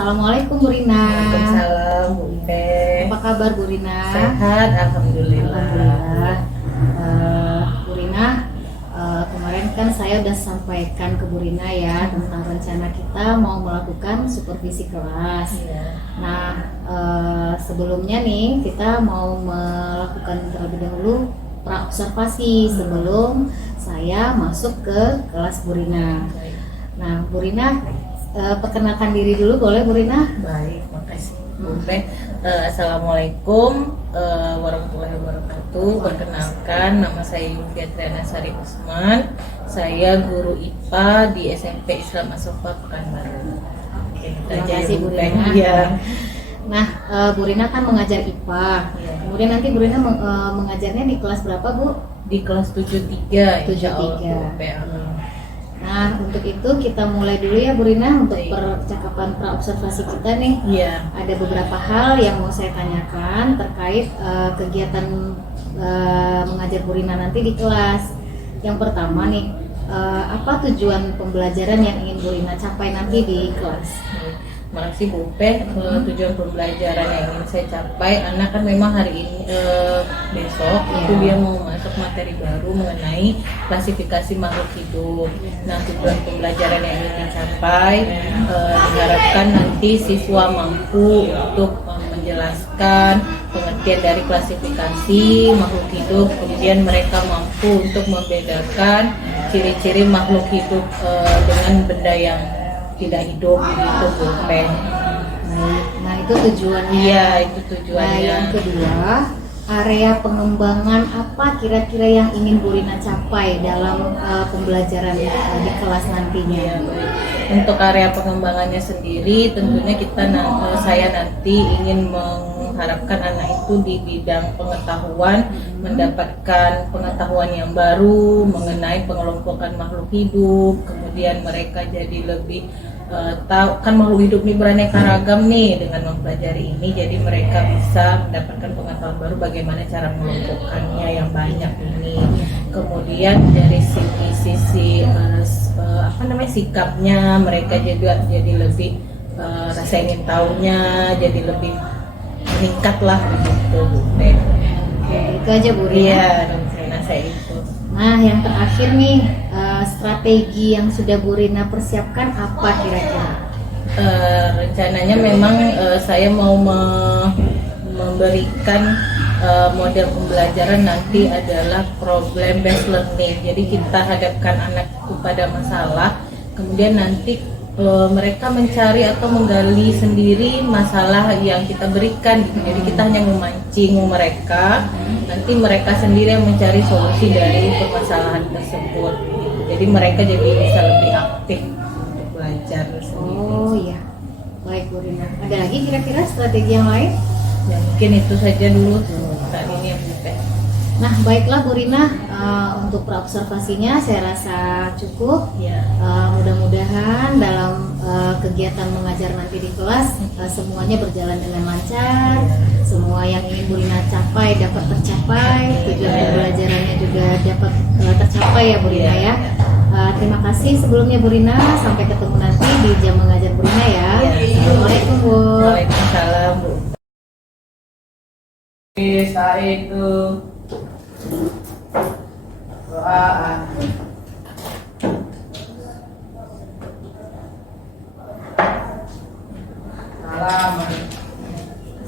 Assalamualaikum Bu Rina. Waalaikumsalam Bu Teh. Apa kabar Bu Rina? Sehat, alhamdulillah. Alhamdulillah. Bu Rina, kemarin kan saya udah sampaikan ke Bu Rina ya tentang rencana kita mau melakukan supervisi kelas. Iya. Nah, sebelumnya nih kita mau melakukan terlebih dahulu praobservasi sebelum saya masuk ke kelas Bu Rina. Nah, Bu Rina, perkenalkan diri dulu boleh Bu Rina? Baik, makasih Bu Teh. Assalamualaikum warahmatullahi wabarakatuh. Perkenalkan, nama saya Yufia Triana Sari Usman. Saya guru IPA di SMP Islam As-Sofa Pekanbaru. Oke, Terima kasih Bu Teh. Rina. Iya. Nah, Bu Rina kan mengajar IPA. Iya. Kemudian nanti Bu Rina mengajarnya di kelas berapa Bu? Di kelas 73, 73. insya Allah Bu Teh. Nah, untuk itu kita mulai dulu ya Bu Rina untuk Baik. percakapan praobservasi kita nih. Iya. Ada beberapa hal yang mau saya tanyakan terkait kegiatan mengajar Bu Rina nanti di kelas. Yang pertama nih, apa tujuan pembelajaran yang ingin Bu Rina capai nanti di kelas? Makasih Bu Teh. Tujuan pembelajaran yang ingin saya capai, anak kan memang hari ini besok itu dia mau masuk materi baru mengenai klasifikasi makhluk hidup. Nah, tujuan pembelajaran yang ingin capai diharapkan nanti siswa mampu untuk menjelaskan pengertian dari klasifikasi makhluk hidup, kemudian mereka mampu untuk membedakan ciri-ciri makhluk hidup dengan benda yang tidak hidup gitu Bu Teh. Baik. Nah, itu tujuannya. Iya, itu Nah, tujuannya. yang kedua, area pengembangan apa kira-kira yang ingin Bu Rina capai dalam pembelajaran di kelas nantinya? Iya, baik. Untuk area pengembangannya sendiri, tentunya saya nanti ingin mengharapkan anak itu di bidang pengetahuan, mendapatkan pengetahuan yang baru mengenai pengelompokan makhluk hidup, kemudian mereka jadi lebih tahu kan makhluk hidup ini beraneka ragam nih. Dengan mempelajari ini, jadi mereka bisa mendapatkan pengetahuan baru bagaimana cara mengelompokkannya yang banyak ini. Kemudian dari sisi sikapnya, mereka juga jadi lebih rasa ingin tahunya jadi lebih meningkat lah begitu Bu Teh. Oke, itu aja Bu Rina. Iya, rencana saya itu. Nah, yang terakhir nih, strategi yang sudah Bu Rina persiapkan apa kira-kira? Rencananya memang saya mau memberikan model pembelajaran nanti adalah problem based learning. Jadi kita hadapkan anak kepada masalah, kemudian nanti mereka mencari atau menggali sendiri masalah yang kita berikan. Jadi kita hanya memancing mereka, nanti mereka sendiri yang mencari solusi dari permasalahan tersebut. Jadi mereka jadi bisa lebih aktif untuk belajar sendiri. Oh iya, baik Bu Rina. Ada lagi kira-kira strategi yang lain? Ya, mungkin itu saja dulu saat ini yang Bu Teh. Nah, baiklah Bu Rina, untuk praobservasinya saya rasa cukup. Ya. Mudah-mudahan dalam kegiatan mengajar nanti di kelas semuanya berjalan dengan lancar, semua yang ingin Bu Rina capai dapat tercapai, tujuan pembelajarannya juga dapat tercapai ya Bu Rina ya. Terima kasih sebelumnya Bu Rina, sampai ketemu nanti di jam mengajar Bu Rina ya. Assalamualaikum Bu. Waalaikumsalam Bu. Bisa itu doa.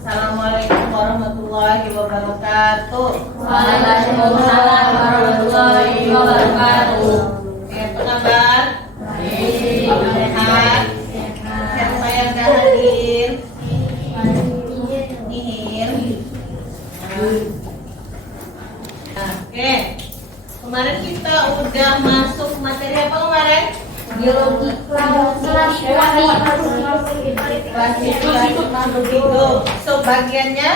Assalamualaikum warahmatullahi wabarakatuh. Waalaikumsalam warahmatullahi wabarakatuh. Apa kabar? Baik. Sehat? Siapa yang dah hadir? Nihir. Oke. Kemarin kita udah masuk materi apa kemarin? Biologi Klasifikasi makhluk hidup. So bagiannya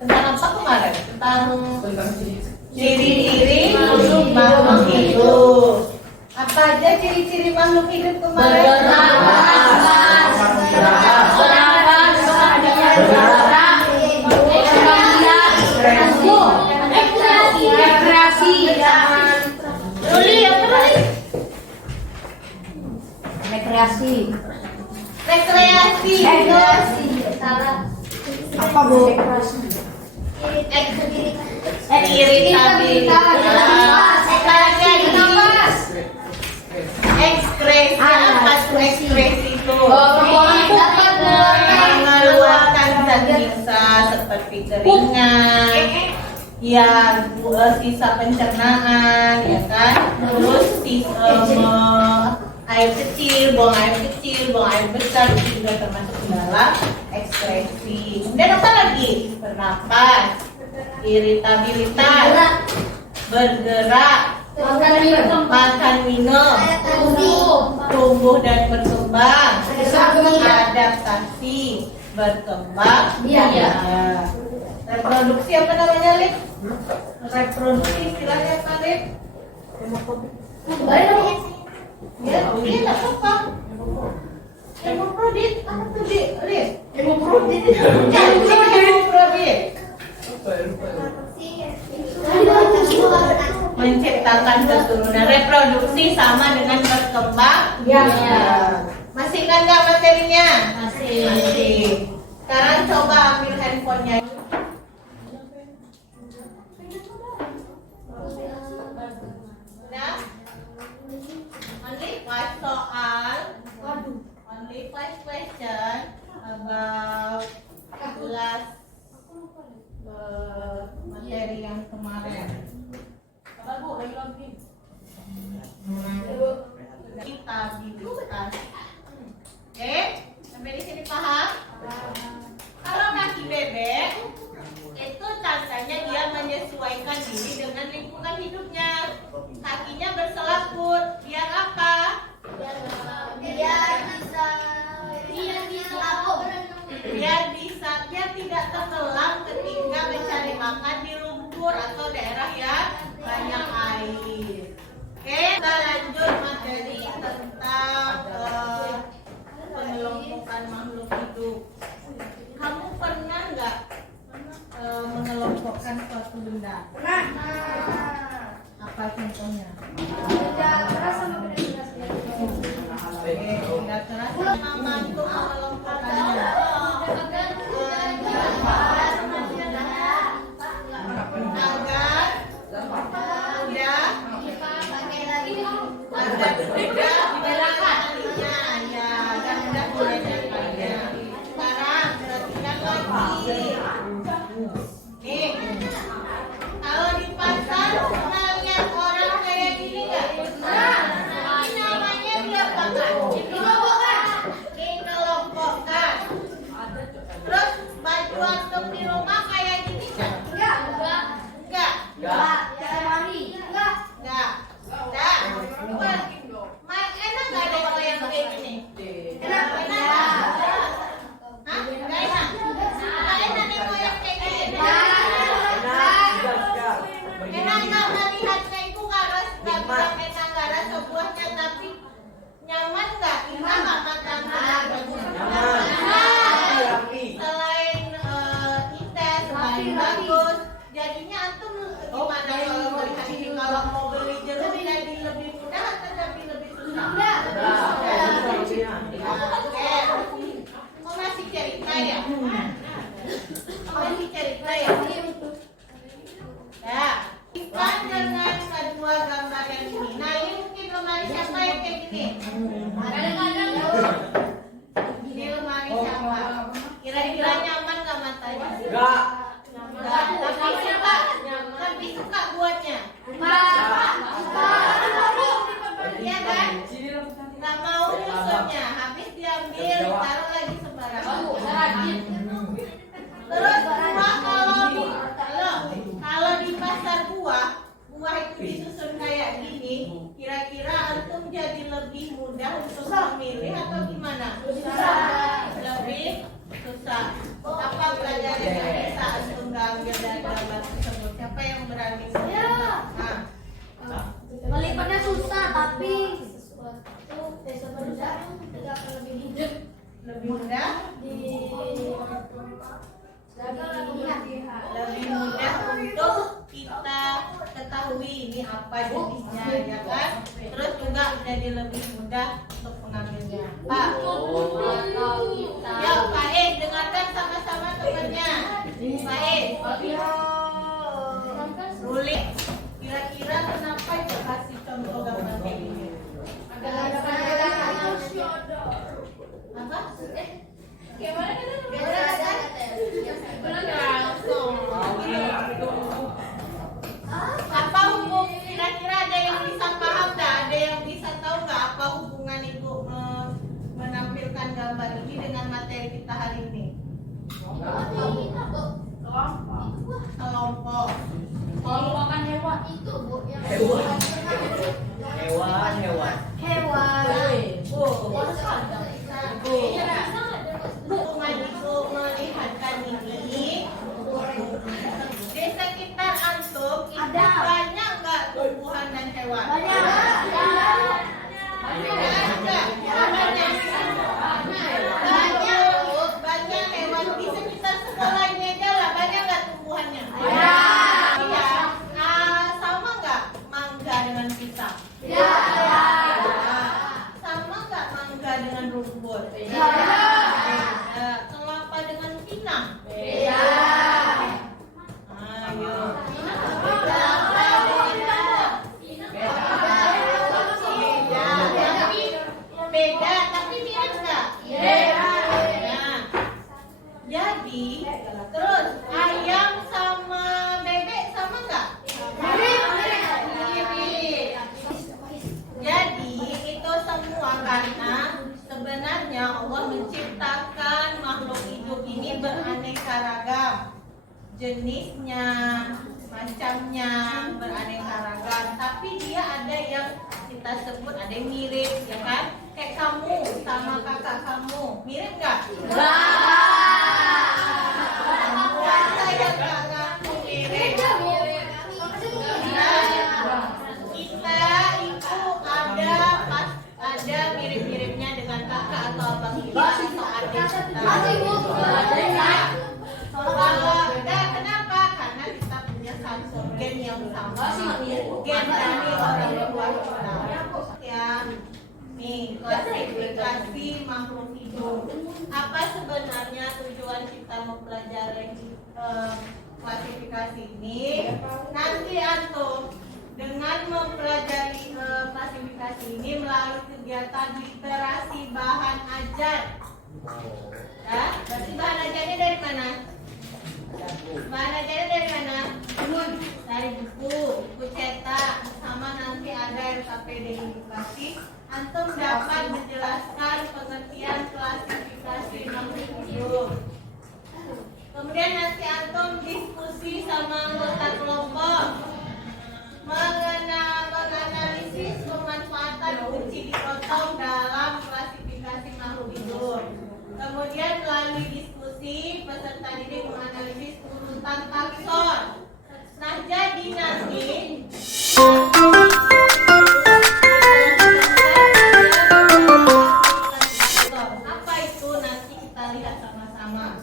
tentang apa kemarin? Tentang ciri-ciri makhluk hidup. Apa aja ciri-ciri makhluk hidup kemarin? Rekreasi. Salah. Apa Bu? Iritabilitas. Ekspresi apa tuh ekspresi itu? Mengeluarkan Mengeluarkan zat sisa seperti keringat, ya sisa pencernaan, ya kan? Terus air kecil, buang air besar itu juga termasuk dalam ekspresi. Kemudian apa lagi? Bernapas, iritabilitas, bergerak, makan minum, tumbuh dan berkembang, adaptasi, berkembang, Iya. reproduksi apa namanya, Lip? Reproduksi istilahnya apa, Lip? Ya, mungkin nggak apa-apa. Hemoprodit, apa tuh, Lip? Hemoprodit. Menciptakan keturunan. Reproduksi sama dengan berkembang. Ya. Masih ingat nggak materinya? Masih. Sekarang coba ambil handphonenya. Udah? Only five soal. Only five question about last materi yang kemarin. Stabilitas. Oke, sampai di sini paham? Kalau kaki bebek itu tandanya dia menyesuaikan diri dengan lingkungan hidupnya. Kakinya berselaput. Biar apa? Biar tidak tenggelam ketika mencari makan di lumpur atau daerah yang banyak air. Oke, kita lanjut materi tentang pengelompokan makhluk hidup. Kamu pernah nggak mengelompokkan suatu benda? Apa contohnya? Benda keras sama untuk mengelompokkannya. Kalau di pasar pernah lihat orang kayak gini nggak? Ini namanya diapakan? Dikelompokkan. Terus baju antum di rumah kayak gini nggak? Enggak. Enak nggak ada yang kayak gini? Enak nggak? Hah? Nggak enak? Nggak enak nih goyang kayak gini? Enak nggak melihatnya itu nggak bilang enak nggak rasa buahnya, tapi nyaman nggak? Indah nggak matanya? Selain indah, selain bagus, jadinya antum gimana kalau melihat ini? Kalau mau beli jeruk jadi lebih mudah atau jadi lebih susah? Oke. Mau ngasih cerita ya? Ya, ikan dengan kedua gambar yang ini. Nah, ini mungkin lemari siapa yang kayak gini? Ini lemari siapa? Kira-kira nyaman nggak matanya? Nggak. Tapi suka buatnya. Iya kan? Nggak mau nyusunnya. Habis diambil, taruh lagi sembarangan. Terus buah kalau di pasar buah itu disusun kayak gini, kira-kira antum jadi lebih mudah untuk memilih atau gimana? Lebih susah. Apa pelajarannya bisa antum nggak ambil dari gambar tersebut? Siapa yang berani? Melipatnya susah tapi Lebih mudah? Lebih mudah untuk kita ketahui ini apa jenisnya, ya kan? Terus juga jadi lebih mudah untuk pengambilan Pak. Yuk, Pak E, dengarkan sama-sama temannya. Pak E. Ruli. Kira-kira kenapa itu kasih contoh gambar ini? Apa? Gimana kan? Apa hukum? Kira-kira ada yang bisa paham nggak? Ada yang bisa tahu nggak apa hubungan ibu menampilkan gambar ini dengan materi kita hari ini? Kelompok. Kelompokan hewan itu bu yang Hewan. Hubungan ibu melihatkan ini di sekitar antum itu banyak nggak tumbuhan dan hewan? Banyak hewan di sekitar sekolahnya aja lah, banyak nggak tumbuhannya? Iya. Sama nggak mangga dengan pisang? Sama nggak mangga dengan rumput? Kelapa dengan pinang? Ayo. Beda, tapi mirip nggak? Nah, jadi terus ayam sama bebek sama nggak? Mirip. Jadi itu semua karena sebenarnya Allah menciptakan makhluk hidup ini beraneka ragam, jenisnya, macamnya beraneka ragam. Tapi dia ada yang kita sebut ada yang mirip, ya kan? Kayak kamu sama kakak kamu, mirip nggak? Saya nggak ngaku mirip. Kita itu ada mirip-miripnya dengan kakak atau abang kita atau adik kita. Kalau enggak, kenapa? Karena kita punya satu gen yang sama, gen dari orang tua kita. Ya, nih klasifikasi makhluk hidup. Apa sebenarnya tujuan kita mempelajari klasifikasi ini? Nanti antum dengan mempelajari klasifikasi ini melalui kegiatan literasi bahan ajar. Ya, berarti bahan ajarnya dari mana? Bahan ajarnya dari mana? Dari buku cetak, sama nanti ada RKPD edukasi. Antum dapat menjelaskan pengertian klasifikasi makhluk hidup. Kemudian nanti antum diskusi sama anggota kelompok menganalisis pemanfaatan kunci dikotom dalam klasifikasi makhluk hidup. Kemudian melalui diskusi peserta didik menganalisis urutan takson. Nah, jadi nanti apa itu nanti kita lihat sama-sama.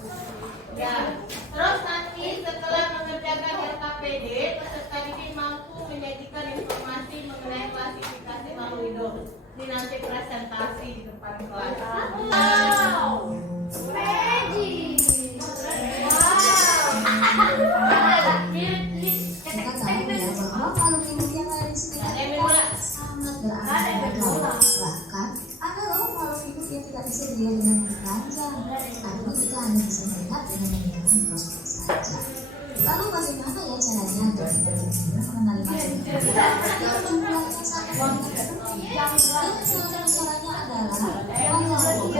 Ya, terus nanti setelah mengerjakan RKPD, peserta didik mampu menyajikan informasi mengenai klasifikasi makhluk hidup. Ini nanti presentasi di depan kelas. Kita tahu ya bahwa makhluk hidup yang ada di sekitar kita sangat beragam. Bahkan ada loh makhluk hidup yang tidak bisa dilihat dengan telanjang. Artinya kita hanya bisa melihat dengan menggunakan mikroskop saja. Lalu bagaimana ya caranya agar kita benar-benar mengenali makhluk hidup yang jumlahnya sangat banyak? Dan salah satu caranya adalah mengelompokkan makhluk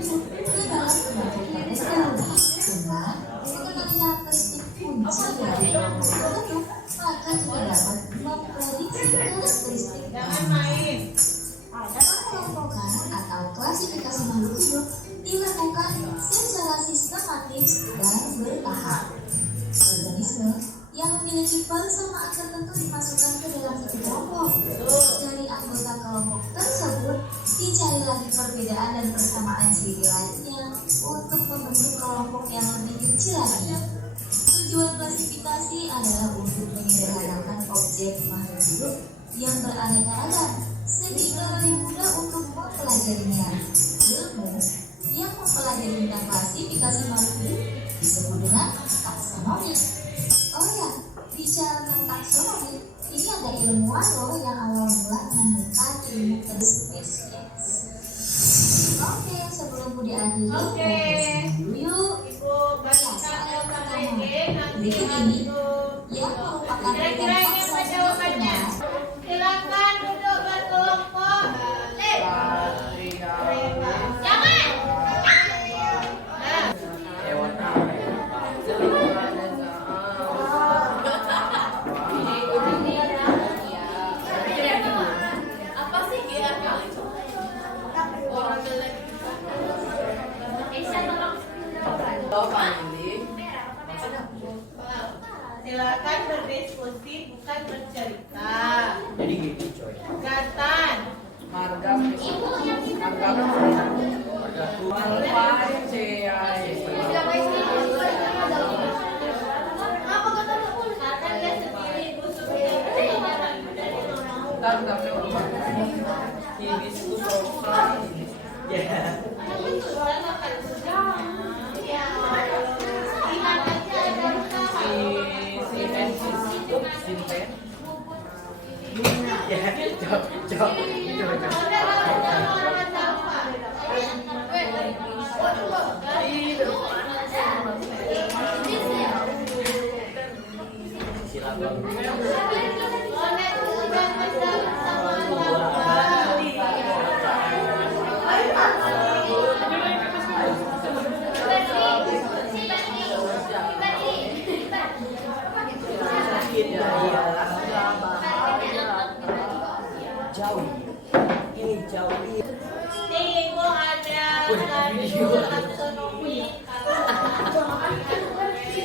hidup ke dalam kelompok kategori dengan mengenali karakteristik kunci dari kelompok tersebut, maka kita dapat memprediksi karakteristik. Jangan main. Pengelompokan atau klasifikasi makhluk hidup dilakukan secara sistematis dan bertahap. Organisme yang memiliki persamaan tertentu dimasukkan ke dalam satu kelompok. Dari anggota kelompok tersebut dicari lagi perbedaan dan persamaan ciri lainnya untuk membentuk kelompok yang lebih kecil lagi. Tujuan klasifikasi adalah untuk menyederhanakan objek makhluk hidup yang beraneka ragam sehingga lebih mudah untuk mempelajarinya. Ilmu yang mempelajari tentang klasifikasi makhluk hidup disebut dengan taksonomi. Oh ya, bicara tentang taksonomi, ini ada ilmuwan loh yang awal mula menemukan ilmu spesies. Oke, sebelum Budi akhiri, Oke. dulu yuk. Ibu bacakan yang KTG nanti Berikut ini untuk yang merupakan kira-kira ini apa jawabannya? Silakan duduk berkelompok. Jangan. Silakan berdiskusi, bukan bercerita. Jadi gini coy, Gatan. marga Tuhan Karena dia sendiri busuknya. jauh, ini jauh. Ibu ada satu taksonomi. Satu taksonomi.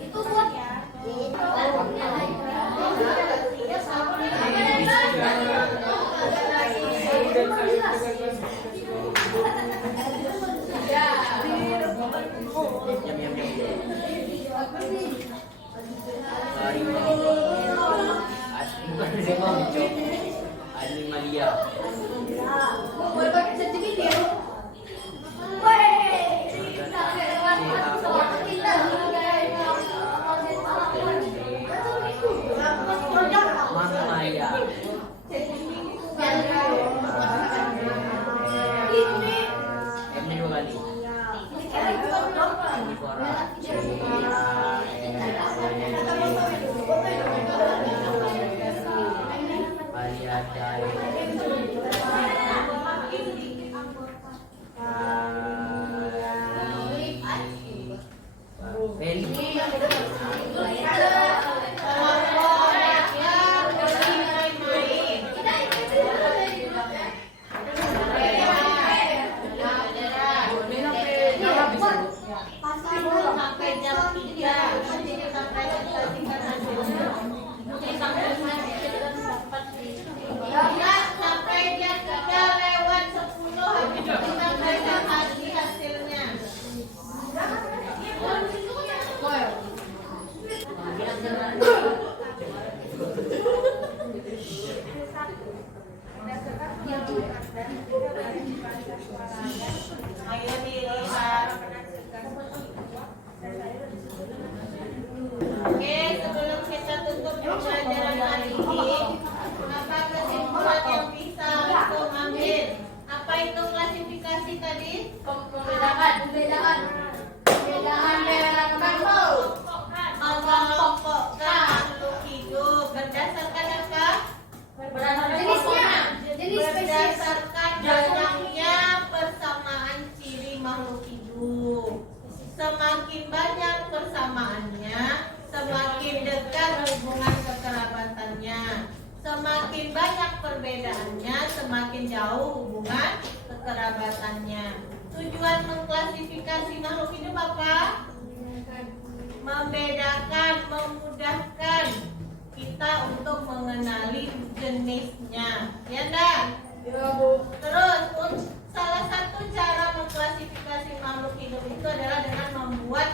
Itu buat ya. Animalia. Boleh pakai sedikit ya? Mammalia. Ini dua kali. Sampai jam 3 sampai jam 3 lewat 10 kita baca hasilnya. Ayo dilihat. Oke, sebelum kita tutup pembelajaran hari ini, apa kesimpulan yang bisa antum ambil? Apa itu klasifikasi tadi? Membedakan Mengelompokkan makhluk hidup berdasarkan apa? Berdasarkan banyaknya persamaan ciri makhluk hidup. Semakin banyak persamaannya, semakin dekat hubungan kekerabatannya. Semakin banyak perbedaannya, semakin jauh hubungan kekerabatannya. Tujuan mengklasifikasi makhluk hidup apa? Membedakan, memudahkan kita untuk mengenali jenisnya. Ya enggak? Ya, Bu. Terus salah satu cara mengklasifikasi makhluk hidup itu adalah dengan membuat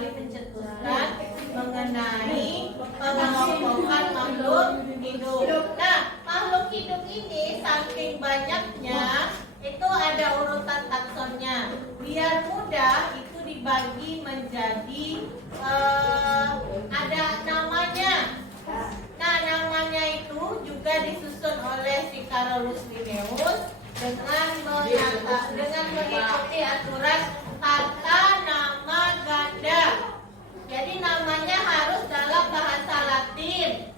kembali mencetuskan mengenai pengelompokan makhluk hidup. Nah, makhluk hidup ini saking banyaknya itu ada urutan taksonnya. Biar mudah itu dibagi menjadi ada namanya. Nah, namanya itu juga disusun oleh si Carolus Linnaeus dengan mengikuti aturan tata nama ganda. Jadi namanya harus dalam bahasa Latin.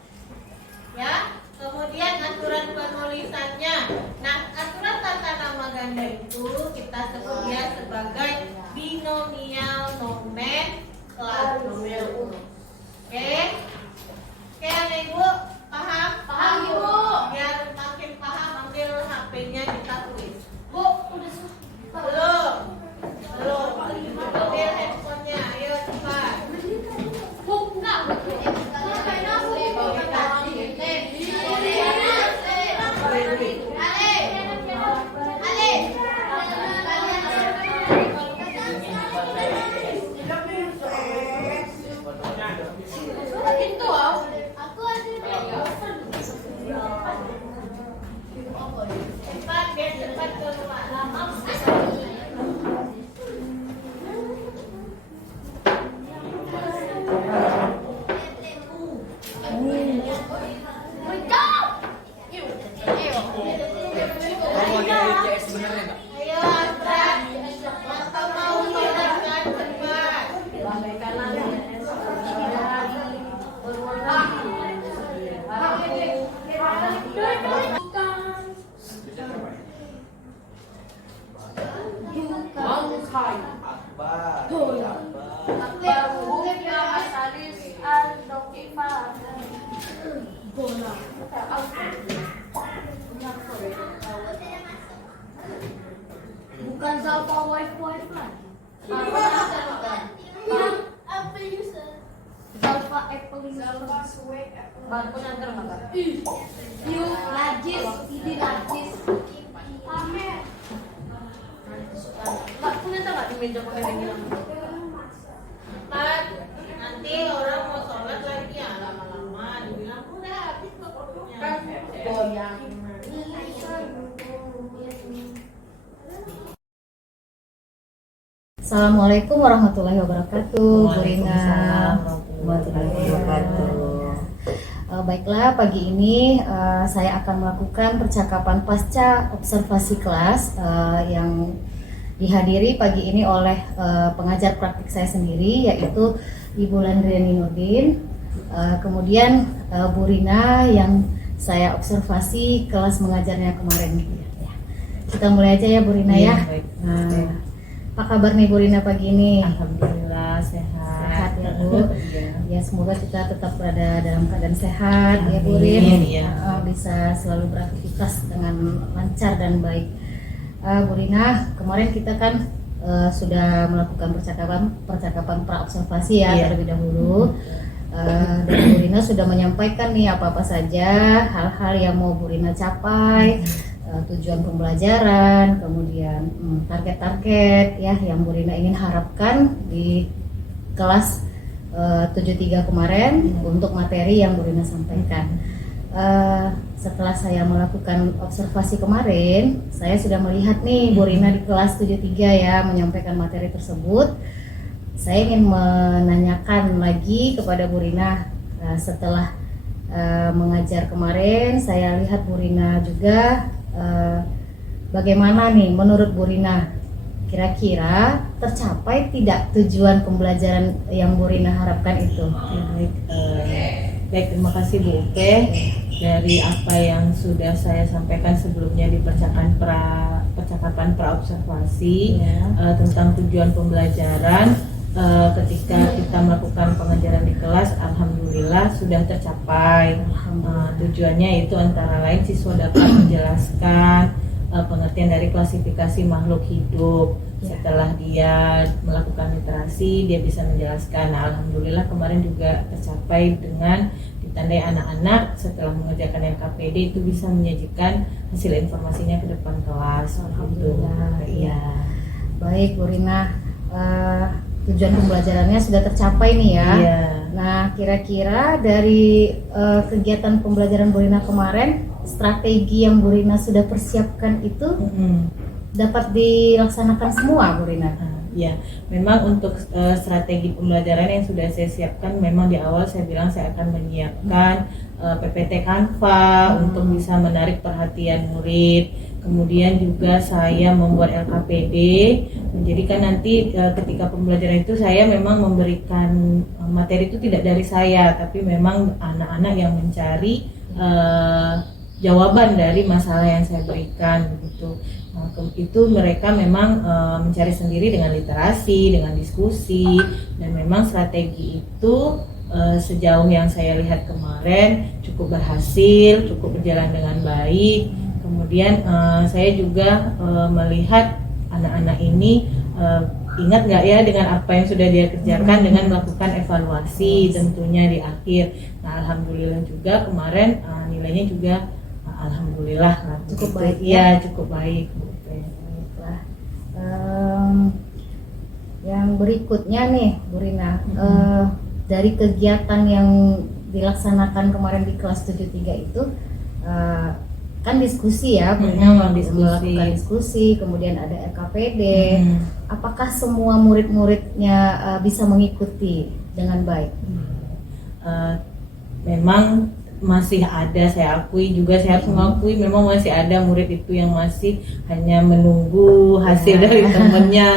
Ya. Kemudian aturan penulisannya. Nah, aturan tata nama ganda itu kita sebut dia sebagai binomial nomenklatur. Oke? Oke, anak ibu, paham? Paham, Ibu. Biar makin paham, ambil HP-nya kita tulis. Bu, udah Belum. Ambil handphonenya, ayo cepat. Bu, enggak. Ngapain aku? Itu aku Cepat, biar cepat ke rumah. Lama. Mau dia ICS sebenarnya nggak? Ayo, Astra. Atau mau sholat kan? Cepat. Akbar. Bukan Zalfa wife lah. Zalfa Apple Baru nyantar nggak? Yuk, Lajis, ini Lajis. Pamer. Mbak, punya nggak di meja pakai yang gini? Cepat. Nanti orang mau sholat lagi ya lama-lama. Dibilang udah habis kok waktunya. Goyang. Assalamualaikum warahmatullahi wabarakatuh, Bu Rina. Warahmatullahi wabarakatuh. Baiklah, pagi ini saya akan melakukan percakapan pasca observasi kelas yang dihadiri pagi ini oleh pengajar praktik saya sendiri, yaitu Ibu Landriani Nurdin. Kemudian Bu Rina yang saya observasi kelas mengajarnya kemarin. Ya. Kita mulai aja ya Bu Rina ya. Baik. Apa kabar nih Bu Rina pagi ini? Alhamdulillah sehat. Sehat ya Bu. Ya, semoga kita tetap berada dalam keadaan sehat ya Bu Rin. Amin, ya. Bisa selalu beraktivitas dengan lancar dan baik. Bu Rina, kemarin kita kan sudah melakukan percakapan pra-observasi ya terlebih dahulu. Dan Bu Rina sudah menyampaikan nih apa-apa saja hal-hal yang mau Bu Rina capai, tujuan pembelajaran, kemudian target-target ya yang Bu Rina ingin harapkan di kelas 73 kemarin untuk materi yang Bu Rina sampaikan. Setelah saya melakukan observasi kemarin, saya sudah melihat nih Bu Rina di kelas 73 ya menyampaikan materi tersebut. Saya ingin menanyakan lagi kepada Bu Rina setelah mengajar kemarin, saya lihat Bu Rina juga bagaimana nih menurut Bu Rina, kira-kira tercapai tidak tujuan pembelajaran yang Bu Rina harapkan itu? Baik, terima kasih Bu Upe. Dari apa yang sudah saya sampaikan sebelumnya di percakapan pra-observasi tentang tujuan pembelajaran, ketika kita melakukan pengajaran di kelas, alhamdulillah sudah tercapai. Tujuannya itu antara lain siswa dapat menjelaskan pengertian dari klasifikasi makhluk hidup. Setelah dia melakukan literasi, dia bisa menjelaskan. Nah, alhamdulillah kemarin juga tercapai dengan ditandai anak-anak setelah mengerjakan LKPD itu bisa menyajikan hasil informasinya ke depan kelas. Alhamdulillah. Iya. Baik Bu Rina, tujuan pembelajarannya sudah tercapai nih ya. Iya. Nah, kira-kira dari kegiatan pembelajaran Bu Rina kemarin, strategi yang Bu Rina sudah persiapkan itu dapat dilaksanakan semua, Bu Rina? Ya, memang untuk strategi pembelajaran yang sudah saya siapkan, memang di awal saya bilang saya akan menyiapkan PPT Canva untuk bisa menarik perhatian murid. Kemudian juga saya membuat LKPD, menjadikan nanti ketika pembelajaran itu saya memang memberikan materi itu tidak dari saya, tapi memang anak-anak yang mencari jawaban dari masalah yang saya berikan begitu. Nah, itu mereka memang mencari sendiri dengan literasi, dengan diskusi, dan memang strategi itu sejauh yang saya lihat kemarin cukup berhasil, cukup berjalan dengan baik. Kemudian saya juga melihat anak-anak ini ingat nggak ya dengan apa yang sudah dia kerjakan dengan melakukan evaluasi tentunya di akhir. Nah, alhamdulillah juga kemarin nilainya juga alhamdulillah Cukup begitu. baik Ya, cukup baik. Baiklah. Yang berikutnya nih, Bu Rina, dari kegiatan yang dilaksanakan kemarin di kelas 73 itu kan diskusi ya, Bu Rina melakukan diskusi, kemudian ada RKPD. Apakah semua murid-muridnya bisa mengikuti dengan baik? Memang masih ada, saya akui juga, saya harus mengakui memang masih ada murid itu yang masih hanya menunggu hasil dari temennya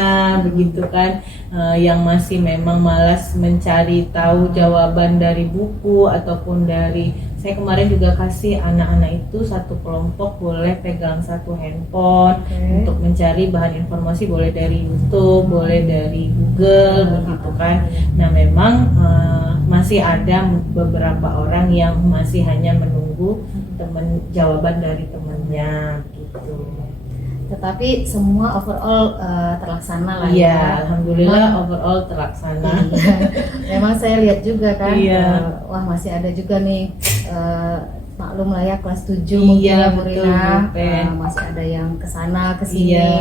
begitu kan, yang masih memang malas mencari tahu jawaban dari buku ataupun dari, saya kemarin juga kasih anak-anak itu satu kelompok boleh pegang satu handphone untuk mencari bahan informasi, boleh dari YouTube, boleh dari Google begitu kan. Nah, memang masih ada beberapa orang yang masih hanya menunggu jawaban dari temannya gitu. Tetapi semua overall terlaksana lah Iya, ya. alhamdulillah overall terlaksana. Memang saya lihat juga kan, Iya. wah masih ada juga nih, maklum lah ya kelas 7 Iya, mungkin ya Bu betul, Rina. Bu Pen. Masih ada yang kesana kesini. Iya.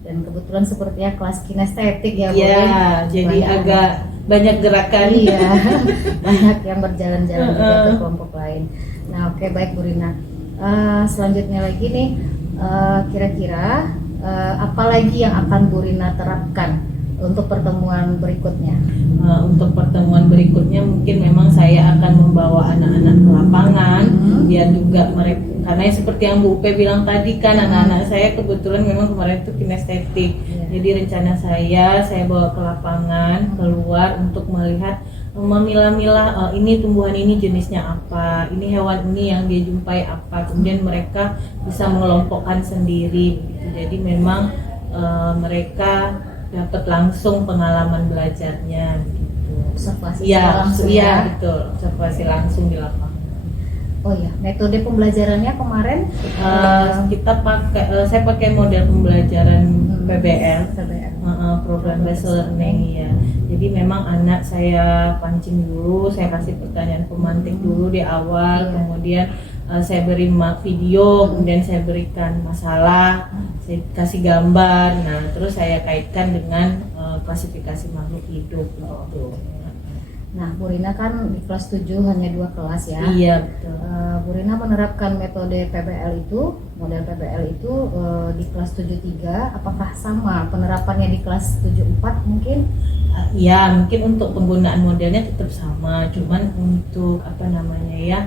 Dan kebetulan sepertinya kelas kinestetik ya Bu Iya, Pen. jadi Banyak- agak banyak gerakan. Iya, banyak yang berjalan-jalan juga ke kelompok lain. Nah, oke, baik Bu Rina. Selanjutnya lagi nih, kira-kira apa lagi yang akan Bu Rina terapkan untuk pertemuan berikutnya? Untuk pertemuan berikutnya mungkin memang saya akan membawa anak-anak ke lapangan, biar juga mereka, karena seperti yang Bu Upe bilang tadi kan, anak-anak saya kebetulan memang kemarin itu kinestetik. Jadi rencana saya bawa ke lapangan, keluar untuk melihat, memilah-milah ini tumbuhan ini jenisnya apa, ini hewan ini yang dia jumpai apa, kemudian mereka bisa mengelompokkan sendiri begitu. Jadi memang mereka dapat langsung pengalaman belajarnya gitu. Observasi Iya, secara langsung iya ya. betul, observasi langsung di lapangan. Oh ya, metode pembelajarannya kemarin Kita pakai, saya pakai model pembelajaran PBL, PBL. program based learning ya. Jadi memang anak saya pancing dulu, saya kasih pertanyaan pemantik dulu di awal, kemudian saya beri video, kemudian saya berikan masalah, saya kasih gambar, nah terus saya kaitkan dengan klasifikasi makhluk hidup gitu. Nah, Bu Rina kan di kelas 7 hanya 2 kelas ya. Iya betul. Bu Rina menerapkan metode PBL itu, model PBL itu di kelas 73, apakah sama penerapannya di kelas 74 mungkin? Ya mungkin untuk penggunaan modelnya tetap sama, cuman untuk apa namanya ya,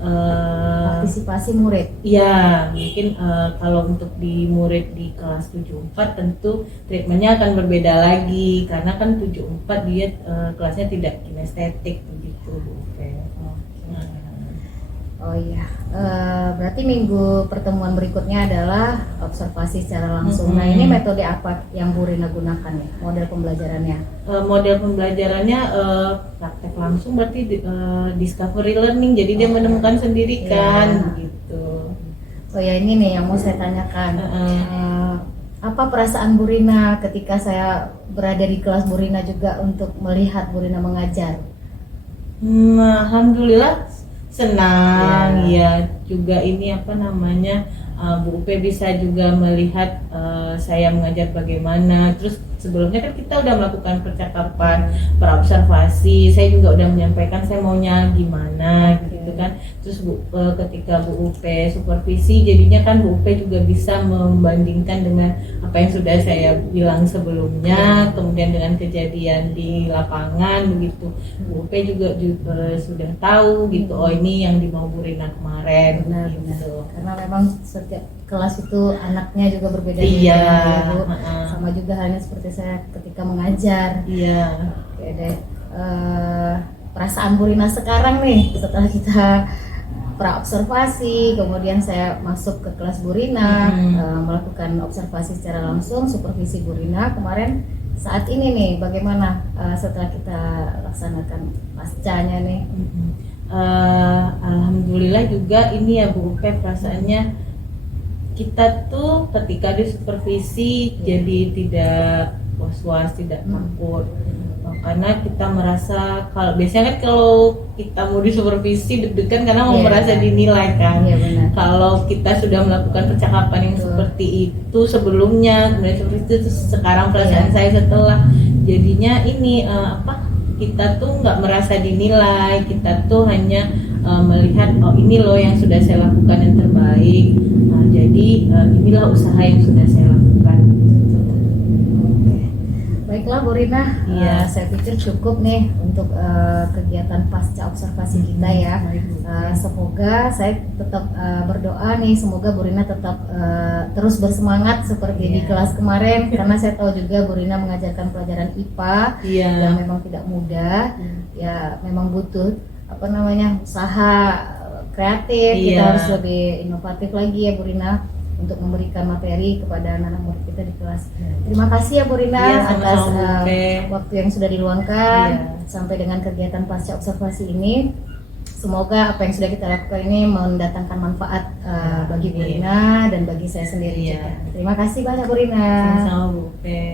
Partisipasi murid. ya mungkin kalau untuk di murid di kelas 74 tentu treatmentnya akan berbeda lagi, karena kan 74 dia kelasnya tidak kinestetik begitu. Oh iya, berarti minggu pertemuan berikutnya adalah observasi secara langsung. Nah, ini metode apa yang Bu Rina gunakan ya, model pembelajarannya? Model pembelajarannya praktek langsung, berarti discovery learning, jadi dia menemukan sendiri kan gitu. Oh ya, ini nih yang mau saya tanyakan. Apa perasaan Bu Rina ketika saya berada di kelas Bu Rina juga untuk melihat Bu Rina mengajar? Alhamdulillah senang ya. juga ini apa namanya Bu Upe bisa juga melihat saya mengajar bagaimana. Terus sebelumnya kan kita udah melakukan percakapan, praobservasi. Saya juga udah menyampaikan saya maunya gimana gitu kan. Terus ketika Bu Upe supervisi, jadinya kan Bu Upe juga bisa membandingkan dengan apa yang sudah saya bilang sebelumnya, kemudian dengan kejadian di lapangan begitu. Bu Upe juga sudah tahu gitu. Oh ini yang dimau Bu Rina kemarin. Benar, gitu. Karena memang setiap kelas itu anaknya juga berbeda-beda, Iya, Bu. Sama juga halnya seperti saya ketika mengajar. Iya. Oke deh. Perasaan Bu Rina sekarang nih setelah kita praobservasi, kemudian saya masuk ke kelas Bu Rina, melakukan observasi secara langsung, supervisi Bu Rina kemarin. Saat ini nih bagaimana setelah kita laksanakan pascanya nih? Alhamdulillah juga ini ya Bu Upe, perasaannya kita tuh ketika di supervisi jadi tidak was-was, tidak takut. Karena kita merasa kalau biasanya kan kalau kita mau disupervisi deg-degan karena mau merasa dinilai kan. Iya, benar. Kalau kita sudah melakukan percakapan yang seperti itu sebelumnya, kemudian seperti itu terus sekarang perasaan saya setelah jadinya ini kita tuh nggak merasa dinilai, kita tuh hanya melihat oh ini loh yang sudah saya lakukan yang terbaik. Jadi inilah usaha yang sudah saya lakukan. Baiklah Bu Rina, saya pikir cukup nih untuk kegiatan pasca observasi kita ya. Semoga saya tetap berdoa nih, semoga Bu Rina tetap terus bersemangat seperti di kelas kemarin, karena saya tahu juga Bu Rina mengajarkan pelajaran IPA yang memang tidak mudah, ya memang butuh usaha kreatif, kita harus lebih inovatif lagi ya Bu Rina untuk memberikan materi kepada anak-anak murid kita di kelas. Terima kasih ya Bu Rina atas waktu yang sudah diluangkan sampai dengan kegiatan pasca observasi ini. Semoga apa yang sudah kita lakukan ini mendatangkan manfaat bagi Bu Rina dan bagi saya sendiri juga. Terima kasih banyak Bu Rina. Sama-sama Bu Upe.